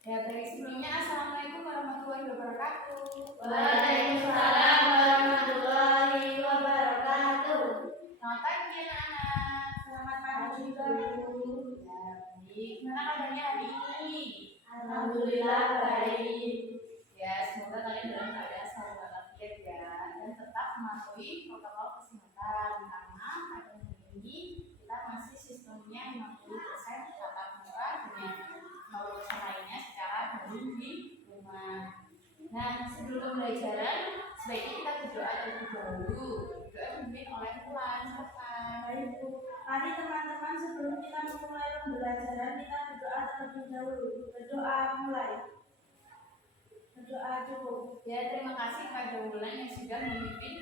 Ya, baik, sebelumnya Assalamualaikum warahmatullahi wabarakatuh. Waalaikumsalam warahmatullahi wabarakatuh. Selamat pagi anak-anak. Selamat pagi juga. Ya, baik. Gimana kabarnya hari ini? Alhamdulillah baik. Ya, semoga kalian dalam keadaan selalu walafiat ya, dan tetap mematuhi protokol kesehatan karena pada hari ini kita masih sistemnya 50% tatap muka dengan 0% lainnya secara daring di rumah. Nah, sebelum pembelajaran sebaiknya kita berdoa terlebih dahulu. Doa dipimpin oleh Tuhan. Baik, Bu. Mari teman-teman, sebelum kita memulai pembelajaran kita berdoa terlebih dahulu. Berdoa mulai. Berdoa cukup. Ya, terima kasih pada Wulan yang sudah memimpin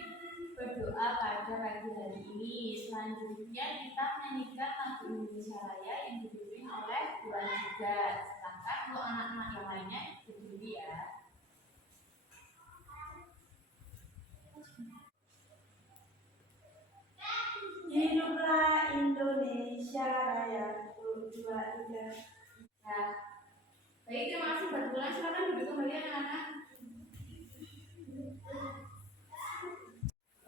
berdoa pada pagi hari ini. Selanjutnya kita menyanyikan lagu Indonesia Raya yang dipimpin oleh Wulan juga. Silakan untuk anak-anak yang lainnya berdiri ya. Hiduplah Indonesia Raya. 1, 2, 3. Nah, baik, terima kasih buat Wulan. Silakan duduk kembali anak-anak.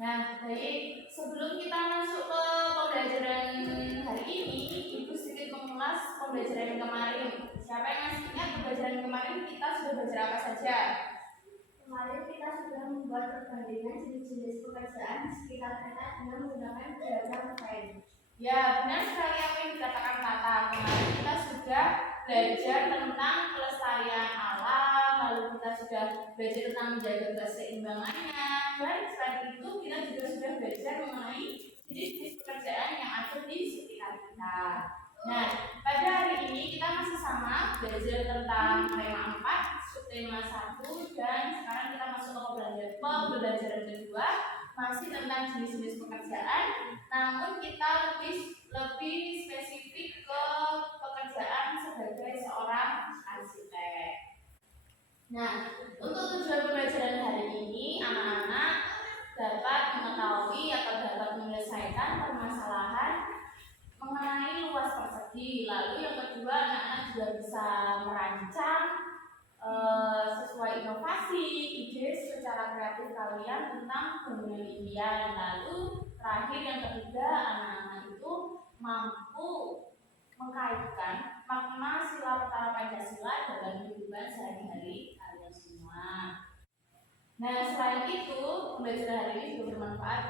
Nah, baik, sebelum kita masuk ke pembelajaran hari ini, Ibu sedikit mengulas pembelajaran yang kemarin. Siapa yang masih ingat pembelajaran kemarin kita sudah belajar apa saja? Kemarin kita sudah membuat perbandingan jenis-jenis pekerjaan di sekitar kita dengan menggunakan diagram pen. Ya, benar sekali apa yang dikatakan Tata. Kemarin kita sudah belajar tentang pelestarian alam, lalu kita sudah belajar tentang menjaga keseimbangannya, dan selain itu kita juga sudah belajar mengenai jenis-jenis pekerjaan yang ada di sekitar kita. Nah, pada hari ini kita masih sama belajar tentang tema 4, subtema 1, dan sekarang kita masuk ke pembelajaran kedua, masih tentang jenis-jenis pekerjaan, namun kita lebih spesifik ke pekerjaan sebagai seorang arsitek. Nah, untuk tujuan pembelajaran hari ini, anak-anak dapat mengetahui atau dapat menyelesaikan permasalahan mengenai luas persegi. Lalu yang kedua, anak-anak juga bisa merancang sesuai inovasi, ide secara kreatif kalian tentang bangunan impian. Lalu terakhir yang ketiga, anak-anak itu mampu mengkaitkan makna sila petara Pancasila dalam kehidupan sehari-hari kalian semua. Nah, selain itu, pembelajaran hari ini juga bermanfaat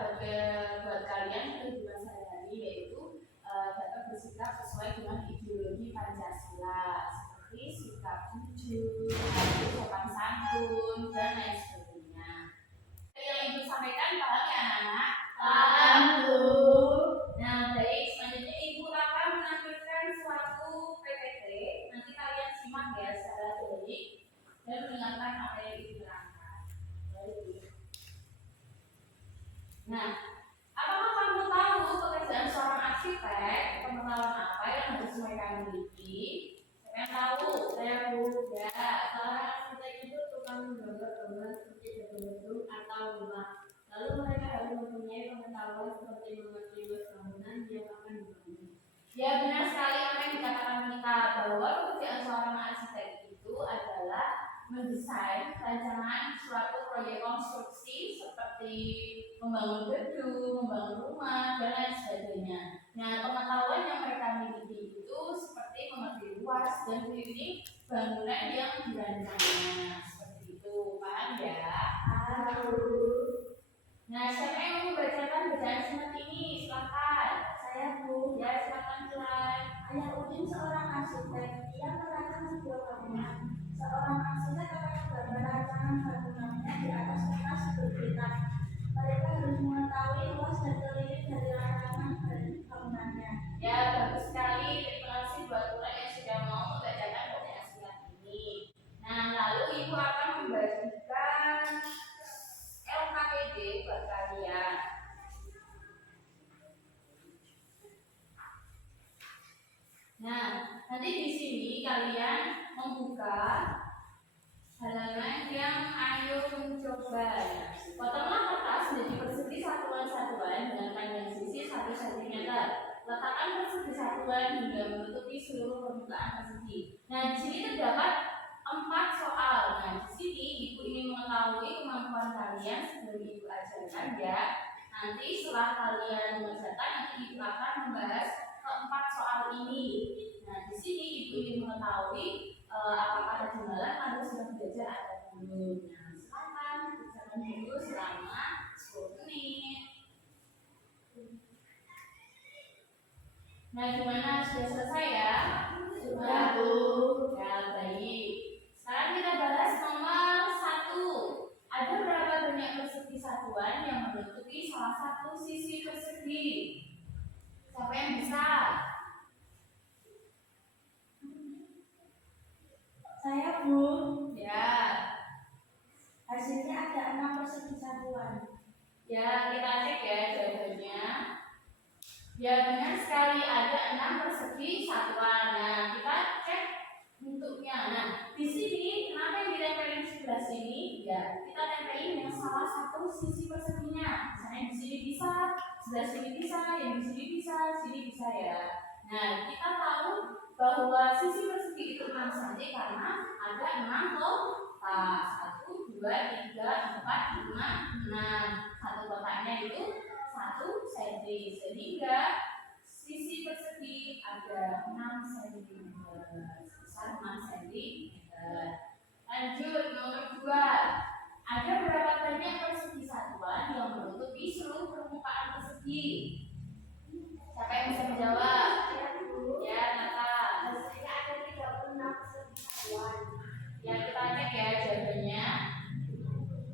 buat kalian kehidupan sehari-hari, yaitu dapat bersikap sesuai dengan ideologi Pancasila, seperti sikap jujur, sopan santun, dan lain sebagainya. Yang Ibu sampaikan paham ya anak-anak? Paham, Bu. Nah, baik, selanjutnya Ibu akan menampilkan suatu PPT. Nanti kalian simak ya secara baik dan mendengarkan apa yang Ibu terangkan. Nah, apakah kamu tahu pekerjaan seorang arsitek? Pengetahuan apa yang harus mereka miliki? Siapa yang tahu? Saya, Bu. Ya, Seorang arsitek itu tukang menggambar bangunan seperti gedung-gedung atau rumah. Lalu mereka harus mempunyai pengetahuan seperti mengerti luas bangunan yang akan dibangun. ya, benar sekali apa yang dikatakan Mika, bahwa pekerjaan seorang arsitek itu adalah mendesain rancangan suatu proyek konstruksi seperti membangun gedung, membangun rumah, dan lain sebagainya. Nah, pengetahuan yang mereka miliki itu seperti mengerti luas dan teliti bangunan yang dirancangnya. Seperti itu, paham ya? Paham. Nah, siapa yang mau membacakan bacaan sunat ini? Silakan. Saya, Bu. Ya, silakan Tuhan. Ayah Udin seorang arsitek. Ia merancang sebuah bangunan. Seorang arsitek akan menggambar rancangan bangunannya di atas kertas bergetar. Mereka harus mengetahui luas dan teliti dari rancangan bangunannya. Ya, bagus sekali. Terima kasih buat Tuhan yang sudah mau membacakan bacaan sunat ini. Nah, lalu Ibu akan membagikan LKPD buat kalian. Nah, nanti di sini kalian membuka halaman yang ayo mencoba. Potonglah kertas menjadi persegi satuan-satuan dengan panjang sisi 1 cm. Letakkan persegi satuan hingga menutupi seluruh permukaan persegi. Nah, di sini terdapat 4 soal. Nah, di sini Ibu ingin mengetahui kemampuan kalian sebelum Ibu ajarkan ya. Nanti setelah kalian mengerjakan, nanti Ibu akan membahas keempat soal ini. Nah, di sini Ibu ingin mengetahui apakah ketinggalan Anda sudah belajar atau belum. Nah, silakan kerjakan dulu selama 10 menit. Nah, gimana? Sudah selesai ya? Sudah, Bu. Ya, baik. Sekarang kita bahas nomor 1. Ada berapa banyak persegi satuan yang menutupi salah satu sisi persegi? Siapa yang bisa? Saya, Bu. Ya. Hasilnya ada 6 persegi satuan. Ya, kita cek ya jawabannya. Ya, benar sekali ada 6 persegi satuan. Nah, kita cek bentuknya. Nah, di sini kenapa yang ditempelin di sebelah sini? Ya, kita tempelin yang salah satu sisi perseginya. Misalnya di sini bisa, sebelah sini bisa, yang di sini bisa, sini bisa ya. Nah, kita tahu bahwa sisi persegi itu 6 cm karena ada 6 kotak. 1, 2, 3, 4, 5, 6. Satu kotaknya itu 1 cm. Sehingga sisi persegi ada 6 cm. Sebesar 6 cm. Lanjut nomor 2. Ada berapa banyak persegi satuan yang menutupi seluruh permukaan persegi? Siapa yang bisa menjawab? Ya, Nata. Hasilnya ada 36 persegi satuan. Ya, kita cek ya jawabannya.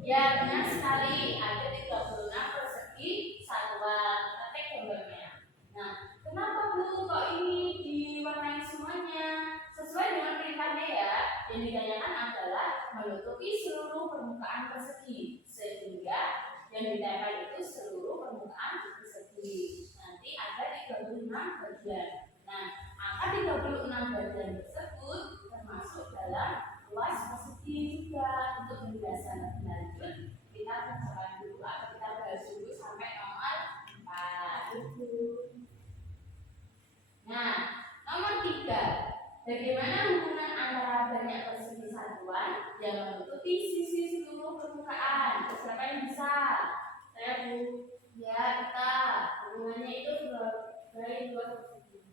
Ya, benar sekali. Ada 36 persegi satuan. Kita cek gambarnya. Nah, kenapa Bu kok ini diwarnai semuanya? Sesuai dengan perintahnya ya. Yang ditanyakan adalah menutupi seluruh permukaan persegi. Sehingga yang ditempel itu seluruh permukaan persegi. Nanti ada 36 bagian. Nah, angka 36 bagian tersebut termasuk dalam luas persegi juga. Untuk penjelasan lebih lanjut, kita kerjakan dulu atau kita bahas dulu sampai nomor 4. Nah, nomor 3. Bagaimana hubungan antara banyak persegi satuan yang menutupi sisi seluruh permukaan? Siapa yang bisa? Saya, Bu. Ya, kita. Hubungannya itu dari dua persegi.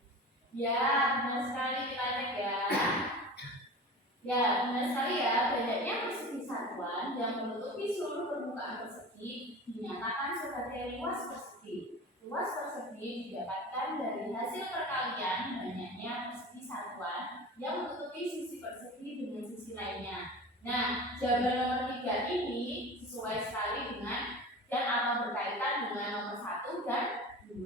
Ya, benar sekali, kita cek ya. Ya, benar sekali ya. Banyaknya persegi satuan yang menutupi seluruh permukaan persegi dinyatakan sebagai luas persegi. Luas persegi didapatkan dari hasil perkalian banyaknya persegi satuan yang menutupi sisi persegi dengan sisi lainnya. Nah, jawaban nomor 3 ini sesuai sekali dengan dan atau berkaitan dengan nomor 1 dan 2.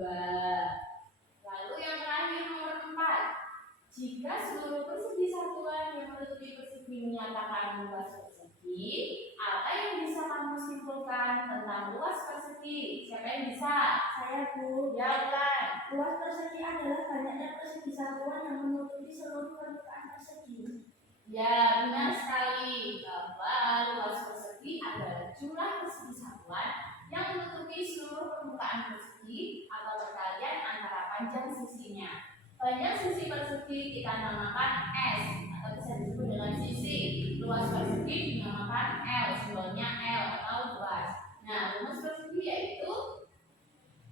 Lalu yang terakhir nomor 4. Jika seluruh persegi satuan yang menutupi persegi menyatakan luas persegi, apa yang bisa kamu simpulkan tentang luas persegi? Siapa yang bisa? Saya, Bu. Ya, bukan. Luas persegi adalah banyaknya persegi satuan yang menutupi seluruh permukaan persegi. Ya, benar sekali bahwa luas persegi adalah jumlah persegi satuan yang menutupi seluruh permukaan persegi atau perkalian antara panjang sisinya. Panjang sisi persegi kita namakan S atau bisa disebut dengan sisi. Luas persegi dinamakan L, simbolnya L atau luas. Nah, luas persegi yaitu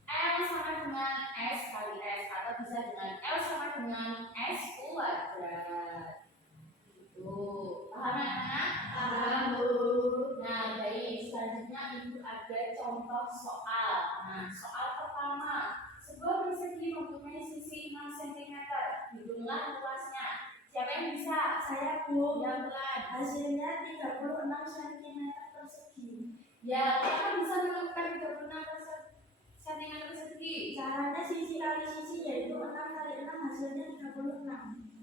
L sama dengan S kali S atau bisa dengan L sama dengan S kuadrat. Itu paham anak-anak? Paham, Bu. Nah, baik, selanjutnya Ibu ada contoh soal. Nah, soal pertama, sebuah persegi mempunyai sisi 6 cm. Hitunglah luasnya. Siapa yang bisa? Saya, Bu. Ya, bukan. Hasilnya 36 cm persegi. Ya, kita bisa menemukan 36 cm persegi. Caranya sisi kali sisi yaitu 6 kali 6 hasilnya 36.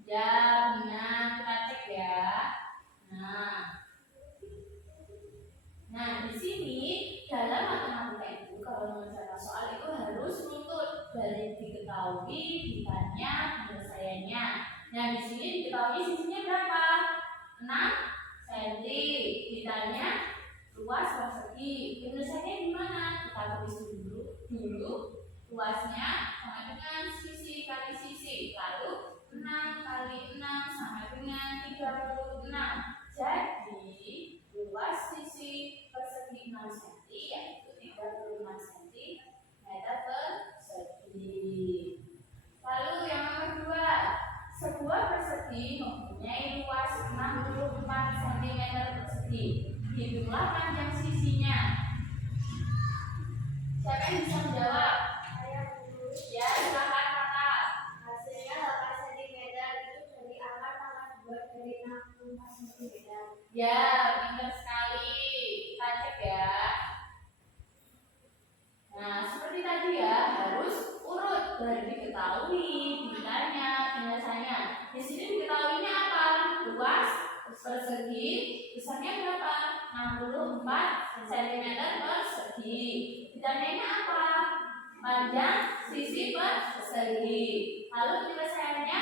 Ya, benar. Kita cek ya. Nah, di sini dalam matematika itu kalau mengerjakan soal itu harus menuntut dari diketahui, ditanya, penyelesaiannya. Nah, di sini diketahui sisinya berapa? 6 cm. Ditanya luas persegi. Penyelesaiannya gimana? Kita tulis dulu luasnya sama dengan sisi kali sisi. Lalu 6 kali 6 sama dengan 36. persegi mempunyai luas 64 cm persegi. Hitunglah panjang sisinya. Siapa yang bisa menjawab? Saya guru. Ya, silakan kakak. Hasilnya 8 cm itu dari akar tambah 2 dari 64 cm. Ya, pintar sekali. Kita cek ya. Nah, seperti tadi ya, harus urut dari diketahui, ditanya, biasanya. Di sini diketahuinya apa? Luas persegi, besarnya berapa? 64 cm persegi. Ditanyanya apa? Panjang sisi persegi. Lalu penyelesaiannya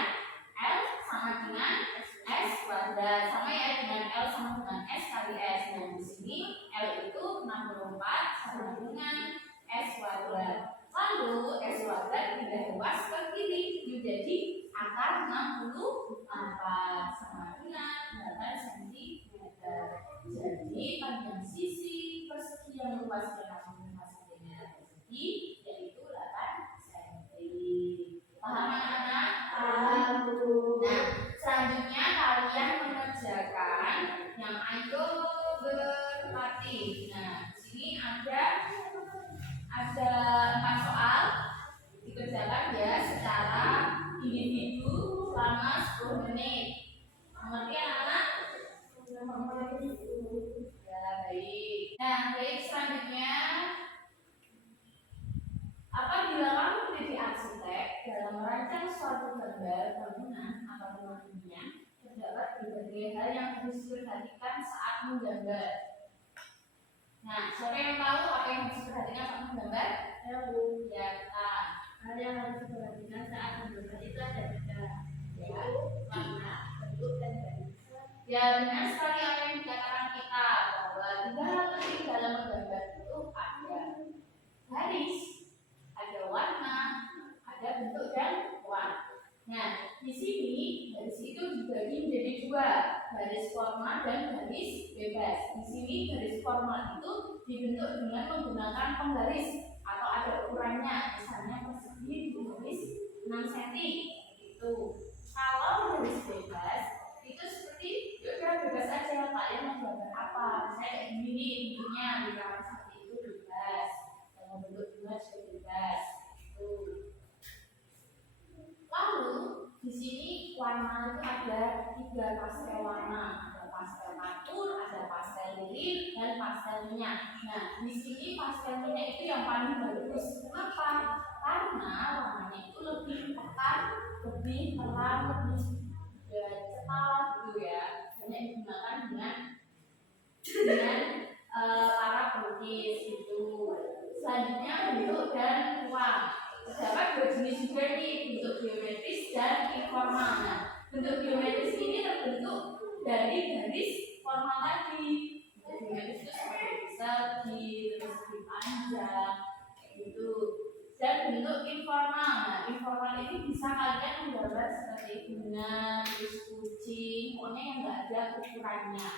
L sama dengan S kuadrat. Sama ya dengan L sama dengan S kali S. Nah, di sini L itu 64 sama dengan S kuadrat. Lalu S kuadrat pindah luas ke kiri menjadi akar 64 sama dengan 8 cm. Jadi panjang sisi persegi yang luasnya 64 cm persegi yaitu 8 cm. Paham anak-anak? Paham, Bu. Nah, selanjutnya kalian mengerjakan yang ayo berlatih. Nah, di sini ada 4 soal dikerjakan ya secara individu selama 10 menit. Mengerti anak-anak? Ya, baik. Nah, baik, selanjutnya apabila kamu menjadi arsitek dalam merancang suatu gambar bangunan atau rumah dunia, terdapat berbagai hal yang harus diperhatikan saat menggambar. Nah, siapa yang tahu apa yang harus diperhatikan saat menggambar? Ya, Bu. Ya, kita. Hal yang harus diperhatikan saat menggambar itu ada 3. Ya, Warna, bentuk, dan garis. ya, benar sekali apa yang dikatakan kita bahwa 3 hal penting dalam menggambar itu ada garis, ada warna, ada bentuk dan ruang. Nah, di sini garis itu dibagi menjadi 2, garis formal dan garis bebas. Di sini garis formal itu dibentuk dengan menggunakan penggaris atau ada ukurannya, misalnya persegi garis 6 cm. Itu. Kalau garis bebas itu seperti udah bebas aja kalian mau gambar apa. Misalnya kayak gini bentuknya di kamar seperti itu bebas. Yang mau bentuk bunga juga bebas. Itu. Lalu di sini warna itu ada 3 pastel warna, ada pastel matur, ada pastel lilin, dan pastel minyak. Nah, di sini pastel minyak itu yang paling bagus. Kenapa? Karena warnanya itu lebih pekat, lebih terang, lebih cepat gitu ya. Banyak digunakan dengan para pelukis itu. Selanjutnya bentuk dan ruang. Terdapat 2 jenis juga nih, bentuk geometris dan informal. Nah, bentuk geometris ini terbentuk dari garis formal tadi. Bentuk geometris itu seperti persegi, persegi panjang, kayak gitu. Dan bentuk informal. Nah, informal ini bisa kalian menggambar seperti bunga, terus kucing, pokoknya yang nggak ada ukurannya,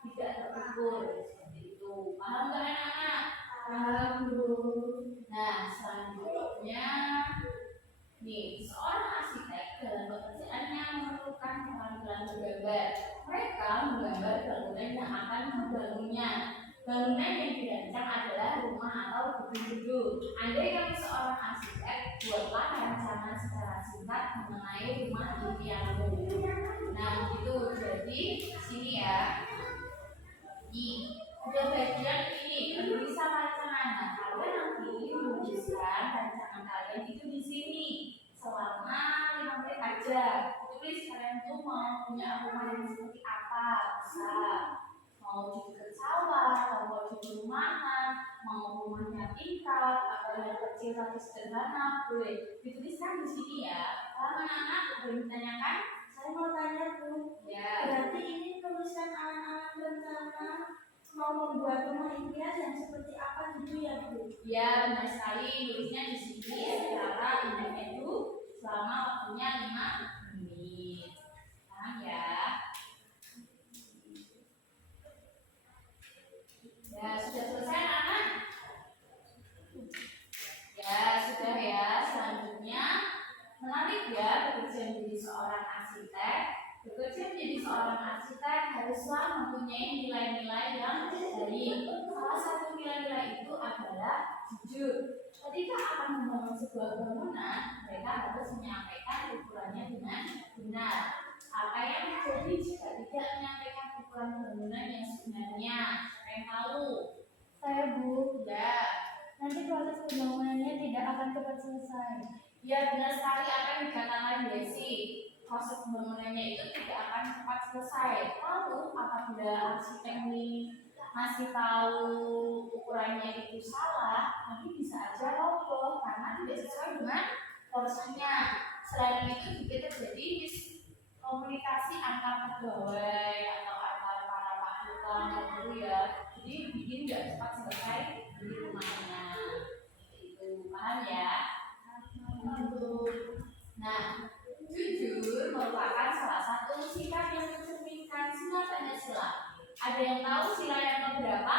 tidak terukur seperti itu. Paham nggak anak-anak? Paham, Bu. Nah, selanjutnya nih, seorang arsitek dalam pekerjaannya memerlukan keterampilan bergambar. Mereka menggambar bangunan yang akan dibangunnya. Bangunan yang dirancang adalah rumah atau gedung-gedung. Andai kamu seorang arsitek, buatlah rancangan secara singkat mengenai rumah impianmu. Nah, itu jadi sini ya. Nih, ada bagian ini penulisan rancangan. Nah, kalian nanti menuliskan rancangan kalian itu di sini selama 5 menit aja. Tulis kalian tuh mau punya rumah yang seperti apa, bisa mau di dekat sawah, atau mau di perumahan, mau rumahnya tingkat, atau yang kecil tapi sederhana, boleh dituliskan di sini ya. Kalau anak-anak boleh ditanyakan? Saya mau tanya, Bu. Ya. Berarti ini tulisan anak-anak rencana mau membuat rumah impian yang seperti apa gitu ya, Bu? Ya, benar sekali. Tulisnya di sini secara individu selama waktunya 5 menit. Paham ya? Ya, sudah selesai anak-anak? Ya, sudah ya. Selanjutnya menarik ya bekerja menjadi seorang arsitek. Bekerja menjadi seorang arsitek haruslah mempunyai nilai-nilai yang baik. Salah satu nilai-nilai itu adalah jujur. Ketika akan membangun sebuah bangunan, mereka harus menyampaikan ukurannya dengan benar. Apa yang terjadi jika tidak menyampaikan ukuran bangunan yang sebenarnya? Siapa yang tahu? Saya, Bu. Ya, Nanti proses pembangunannya tidak akan cepat selesai. ya benar sekali apa yang dikatakan Desi. Proses pembangunannya itu tidak akan cepat selesai. Lalu apabila arsitek ini masih tahu ukurannya itu salah, nanti bisa aja roboh karena tidak sesuai dengan porsinya. Selain itu juga terjadi miskomunikasi antar pegawai atau antar para pak tukang gitu ya. Jadi bikin nggak cepat selesai di rumahnya. Itu paham ya? Nah, jujur merupakan salah satu sikap yang mencerminkan sila Pancasila. Ada yang tahu sila yang keberapa?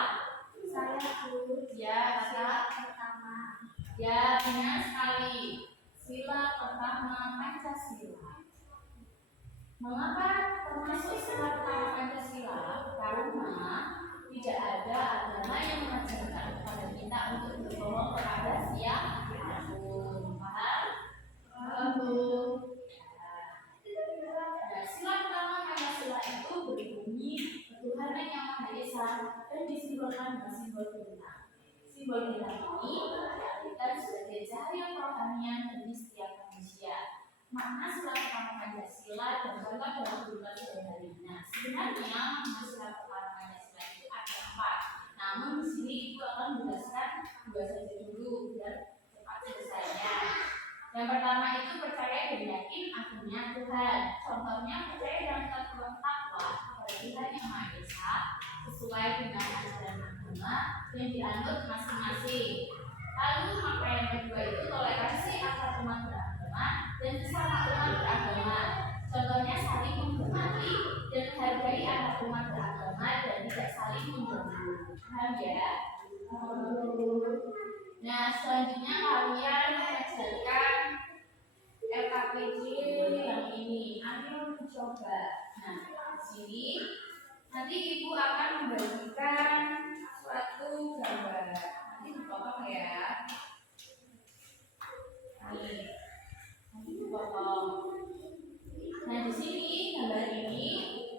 Saya, Bu. Ya, kata Pertama. ya, benar sekali. Sila pertama Pancasila. Mengapa termasuk sila pertama Pancasila? Karena tidak ada agama yang mengajarkan kepada kita untuk berbohong kepada siapapun. Paham? Nah, sila pertama Pancasila itu berbunyi ketuhanan yang Maha Esa dan disimbolkan dengan simbol bintang. Simbol bintang ini diartikan sebagai cahaya kerohanian bagi setiap manusia. Makna sila pertama Pancasila dan contoh dalam kehidupan sehari-hari. Nah, sebenarnya makna sila pertama Pancasila itu ada 4. Namun di sini Ibu akan menjelaskan 2 saja dulu biar cepat selesainya. Yang pertama itu percaya dan yakin akunnya Tuhan. Contohnya percaya dan takwa kepada Tuhan yang Maha Esa sesuai dengan ajaran agama yang dianut masing-masing. Lalu makna yang kedua itu toleransi antar umat beragama dan sesama umat beragama. Contohnya saling menghormati dan menghargai antar umat beragama dan tidak saling mengganggu. Paham ya? Nah, selanjutnya kalian mengajarkan LKPJ yang ini. Ayo mencoba. Nah, di sini nanti Ibu akan membagikan suatu gambar. Nanti dipotong ya. Nih, nanti dipotong. Nah, di sini gambar ini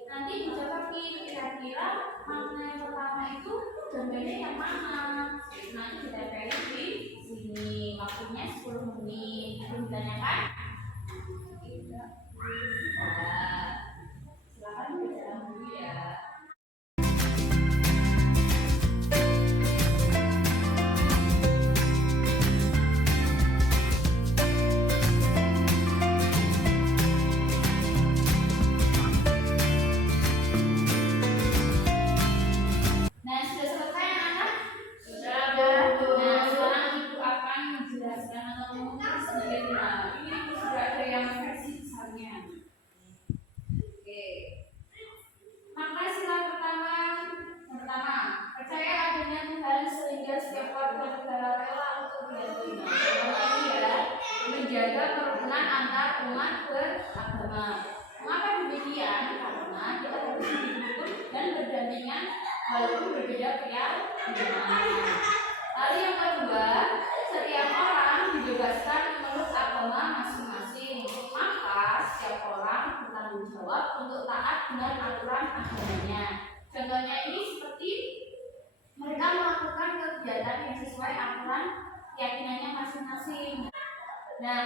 nanti dicocokin kira-kira makna yang pertama itu gambarnya yang mana. Nanti ditempelin di sini. Waktunya 10 menit. Ada yang ditanyakan? Tidak. Nah, silakan berjalan dulu ya. Nah, sudah selesai anak? Sudah. Nah, sekarang Ibu akan menjelaskan atau mengungkap sedikit. Nah, ini sudah ada yang versi besarnya. Oke. Makna sila pertama, yang pertama, percaya adanya Tuhan sehingga setiap warga negara rela untuk diaturnya. Ini ya, menjaga kerukunan antar umat beragama. Mengapa demikian? Karena kita harus hidup rukun dan berdampingan walaupun berbeda keyakinan. Lalu yang kedua, setiap orang dibebaskan menurut agama masing-masing. Maka setiap orang bertanggung jawab untuk taat dengan aturan agamanya. Contohnya ini seperti mereka melakukan kegiatan yang sesuai aturan keyakinannya masing-masing. Nah,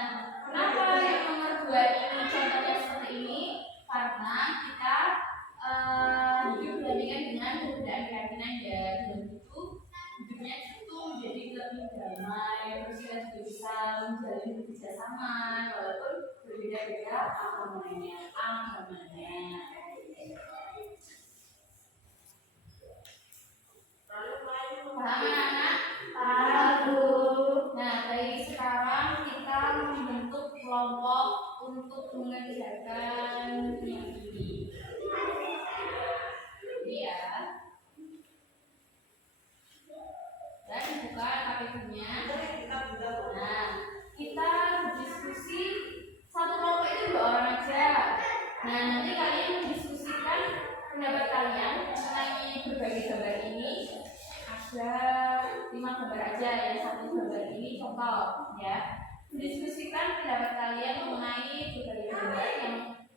kenapa yang nomor 2 ini contohnya seperti ini? Karena kita hidup berdampingan dengan perbedaan keyakinan ya, dan itu hidupnya itu menjadi lebih damai, terus kita juga bisa menjalin kerjasama walaupun berbeda-beda agamanya. Paham anak? Tahu. Nah, dari sekarang kita membentuk kelompok untuk mengerjakan yang ini. Ini ya. Dan buka KPQ-nya. Nah, kita berdiskusi satu kelompok itu 2 orang aja. Nah, nanti kalian mendiskusikan pendapat kalian mengenai berbagai gambar ini. Ada 5 gambar aja, yang 1 gambar ini contoh ya. Mendiskusikan pendapat kalian mengenai berbagai gambar yang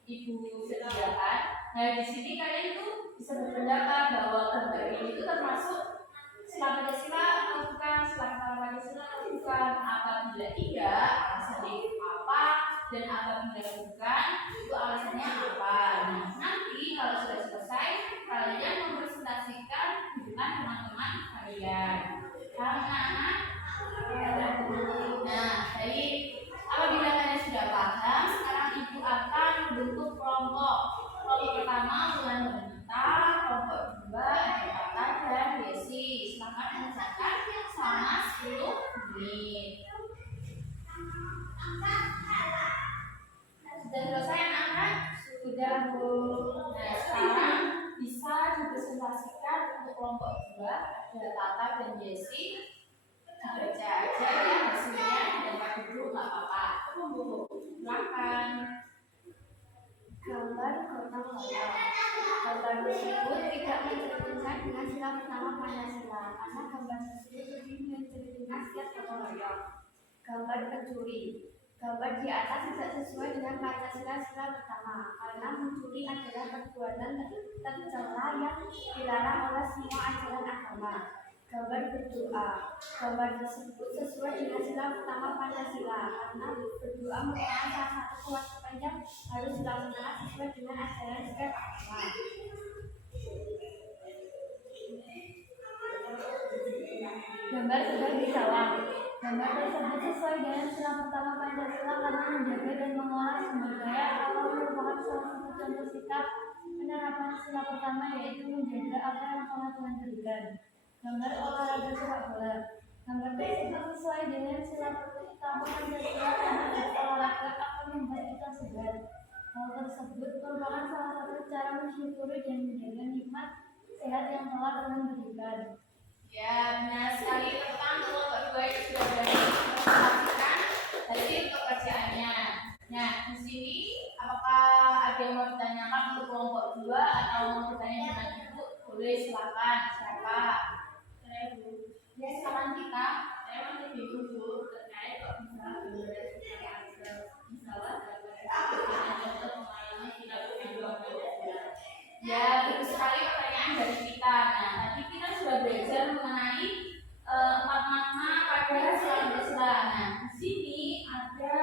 ibu sediakan. Nah, di sini kalian tuh bisa berpendapat bahwa gambar ini itu termasuk sila Pancasila atau bukan, sila Pancasila atau bukan. Apabila tidak, alasannya apa, dan apabila bukan, itu alasannya apa. Nah, nanti kalau sudah selesai, kalian mempresentasikan dengan teman-teman kalian. Anak-anak, nah, baik. Apabila kalian sudah paham, sekarang ibu akan membentuk kelompok. Kelompok pertama bulan wanita, kelompok 2 ada Tata dan Desi. Silakan mengerjakan selama 10 menit. Sudah selesai anak-anak? Sudah Bu. Nah, sekarang bisa dipresentasikan untuk kelompok 2 ada Tata dan Desi. Baca aja ya hasilnya dan Pak Guru nggak apa-apa. Silakan. Gambar gotong royong. Gambar tersebut tidak mencerminkan dengan sila pertama Pancasila karena gambar tersebut lebih mencerminkan sila gotong royong. Gambar pencuri. Gambar di atas tidak sesuai dengan Pancasila sila pertama karena mencuri adalah perbuatan tercela yang dilarang oleh semua ajaran agama. Gambar berdoa. Gambar tersebut sesuai dengan sila pertama Pancasila karena berdoa merupakan salah satu kewajiban yang harus dilaksanakan sesuai dengan ajaran setiap agama. Gambar sedang di sawah. Gambar tersebut sesuai dengan sila pertama Pancasila karena menjaga dan mengolah sumber daya alam merupakan salah satu contoh sikap penerapan sila pertama, yaitu menjaga apa yang telah Tuhan berikan. Gambar olahraga sepak bola. Gambar tersebut sesuai dengan sila pertama Pancasila karena berolahraga akan membuat kita segar. Hal tersebut merupakan salah satu cara mensyukuri dan menjaga nikmat sehat yang telah Tuhan berikan. Ya, benar sekali. Tepuk tangan untuk kelompok 2 yang sudah berhasil hasil pekerjaannya. Nah, di sini apakah ada yang mau ditanyakan untuk kelompok 2 atau mau bertanya dengan ibu? Boleh, silakan. Siapa? Saya Bu. Ya, silakan kita. Saya masih bingung Bu terkait kok bisa ya, betul sekali pertanyaan dari kita. Nah, tadi kita sudah belajar mengenai 4 makna pada sila Pancasila. Nah, di sini ada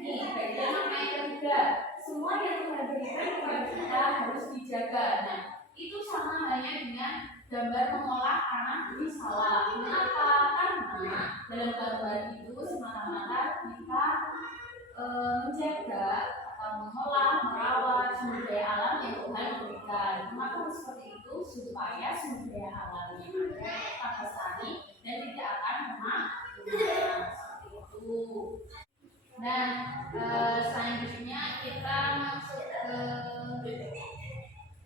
nih bagian makna yang ketiga. Semua yang Tuhan berikan kepada kita harus dijaga. Nah, itu sama halnya dengan gambar mengolah tanah di sawah. Kenapa? Karena dalam gambar itu semata-mata kita menjaga atau mengolah, merawat sumber daya alam yang Tuhan berikan. Kenapa harus seperti itu? Supaya sumber daya alamnya ada tetap lestari dan tidak akan punah. Seperti itu. Dan selanjutnya kita masuk ke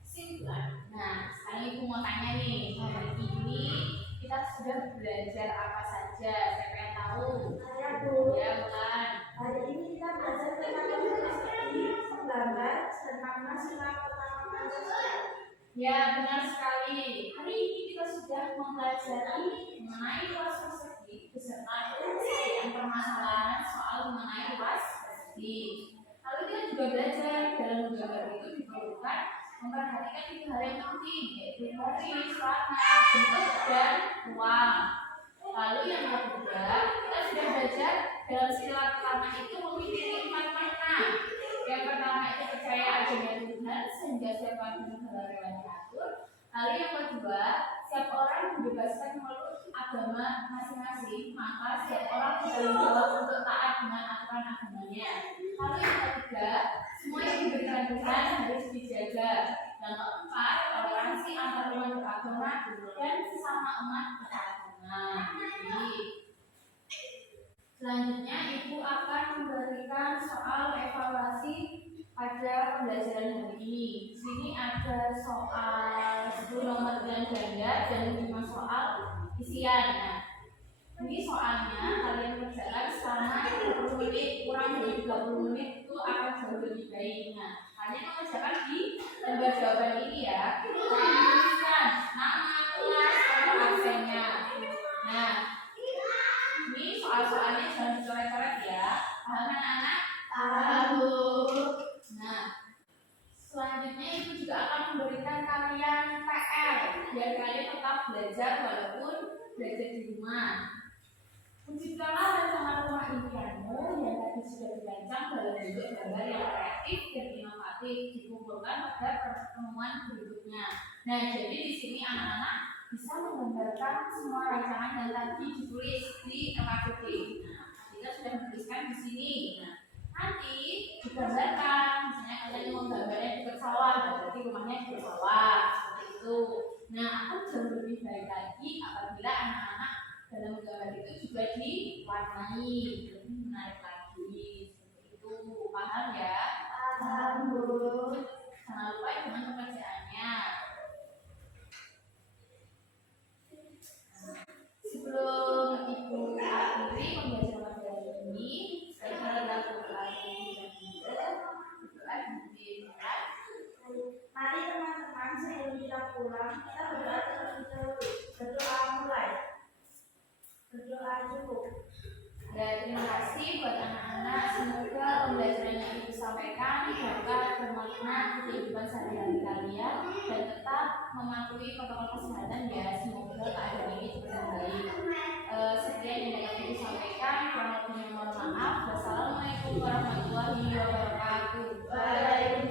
kesimpulan. Nah, sekarang ibu mau tanya nih, hari ini kita sudah belajar apa saja? Siapa yang tahu? Saya Bu. Ya, bukan. Hari ini kita belajar tentang seperti penggambar dan makna sila pertama Pancasila. Ya, benar sekali. Hari ini kita sudah mempelajari mengenai luas persegi beserta penyelesaian permasalahan soal mengenai luas persegi. Lalu kita juga belajar dalam menggambar itu diperlukan memperhatikan 3 hal yang penting, yaitu garis, warna, bentuk, dan ruang. Lalu yang ketiga, kita sudah belajar dalam sila pertama itu memiliki 4 makna. Yang pertama itu percaya adanya Tuhan sehingga siapa pun berlaku diatur. Lalu yang kedua, setiap orang dibebaskan memeluk agama masing-masing, maka setiap orang bertanggung jawab untuk taat dengan aturan agamanya. Lalu yang ketiga, semua yang diberikan Tuhan harus dijaga. Yang keempat, toleransi antar umat beragama dan sesama umat beragama. Selanjutnya, Ibu akan memberikan soal evaluasi pada pembelajaran hari ini. Di sini ada soal 10 nomor pilihan ganda dan 5 soal isian. Nah, ini soalnya kalian kerjakan selama 30 menit, kurang dari 30 menit itu akan jauh lebih baik. Nah, kalian mengerjakan di lembar jawaban ini ya. Tuliskan nama kelas nomor absennya. Nah, ini soal-soalnya jangan dicoret-coret ya. Paham anak-anak? Tahu. Nah, selanjutnya itu juga akan memberikan kalian PR biar kalian tetap belajar walaupun belajar di rumah. Wujudkanlah rancangan rumah impianmu yang tadi sudah dirancang dalam bentuk gambar yang kreatif dan inovatif dikumpulkan pada pertemuan berikutnya. Nah, jadi di sini anak-anak bisa menggambarkan semua rancangan yang tadi ditulis di LKPD. Nah, kita sudah menuliskan di sini. Nah, nanti digambarkan, misalnya kalian mau gambarnya di sawah, berarti rumahnya di sawah, seperti itu. Nah, akan jauh lebih baik lagi apabila anak-anak dalam gambar itu juga diwarnai, lebih menarik lagi, seperti itu. Paham ya? Paham, Bu. Jangan lupa dengan pekerjaannya. Sebelum Ibu akhiri pembelajaran materi ini, saya lakukan lagi berdoa di Mari teman-teman, sebelum kita pulang, kita berdoa terlebih dahulu. Berdoa mulai. Berdoa dulu. Dan terima kasih buat anak-anak. Semoga pembelajaran yang Ibu sampaikan dapat bermakna di kehidupan sehari-hari kalian dan tetap mematuhi protokol kesehatan ya. Semoga keadaan ini cepat membaik. Sekian yang dapat Ibu sampaikan. Kurang lebihnya mohon maaf. Wassalamualaikum warahmatullahi wabarakatuh. Waalaikumsalam.